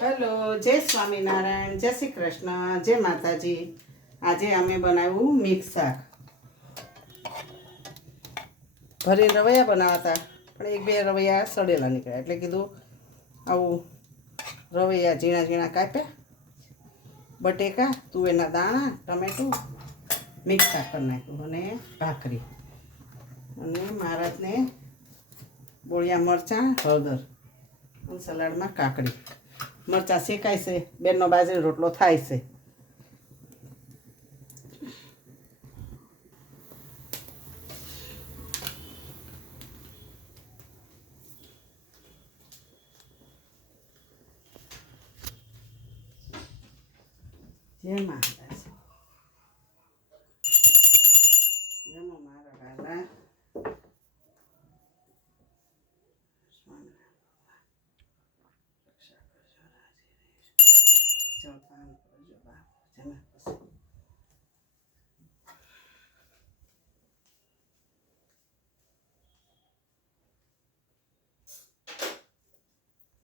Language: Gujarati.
હેલો, જય સ્વામિનારાયણ, જય શ્રી કૃષ્ણ, જય માતાજી. આજે અમે બનાવ્યું મિક્સ શાક. ભરીને રવૈયા બનાવતા, પણ એક બે રવૈયા સડેલા નીકળ્યા, એટલે કીધું આવું રવૈયા ઝીણા ઝીણા કાપ્યા, બટેકા, તુવેરના દાણા, ટમેટું મિક્સ શાક કરી નાખ્યું અને ભાખરી અને મહારાજને બોળિયા મરચાં, હળદર અને સલાડમાં કાકડી. મરચાં શેકાય છે, બેનનો બાજરી રોટલો થાય છે. જય મહારાજ, જમો મારા વાલા. જળપાન કરજો બાપ, જેના પછી